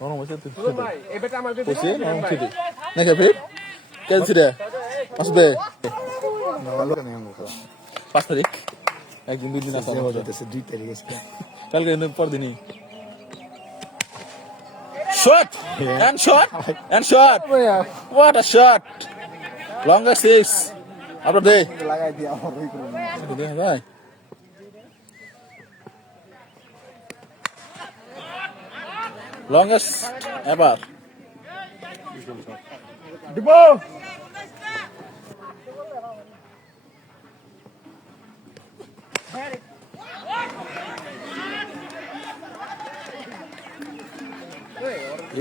너는 어째 또 보시? 너는 어떻게 내가 비? 깰지래 আসবে পাঁচ তারিখ একদিন দুই দিন আছে কালকে পর দিনই shot and shot what a shot longer six আপনার দে লাগাই দিয়া ভাই longest ever Dibo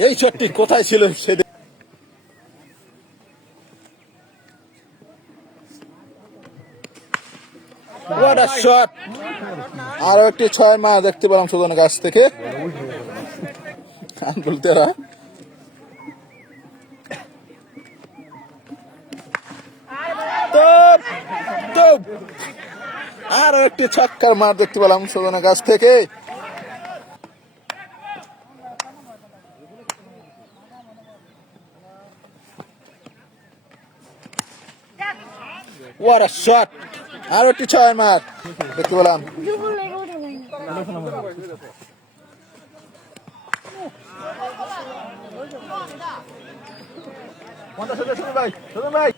এই শটটি কোথায় ছিল সেদিন What a shot আরো একটি 6 মা দেখতে পেলাম সুদনের কাছ থেকে বলতেরা আরো একটি ছক্কার মার দেখতে পেলাম সুদনের কাছ থেকে What a shot আরো একটি 6 মার দেখতে পেলাম ভাই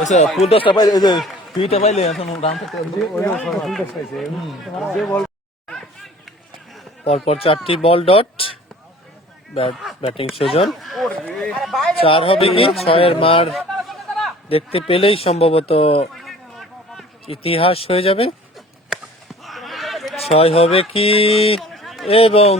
আচ্ছা ফুল দশটা পাইলে এই যে দুইটা পাইলে এখন দাম থাকতে পরপর 4টি বল ডট ব্যাটিং সুজন 4 হবে কি 6 এর মার দেখতে পেলেই সম্ভবত ইতিহাস হয়ে যাবে 6 হবে কি এবং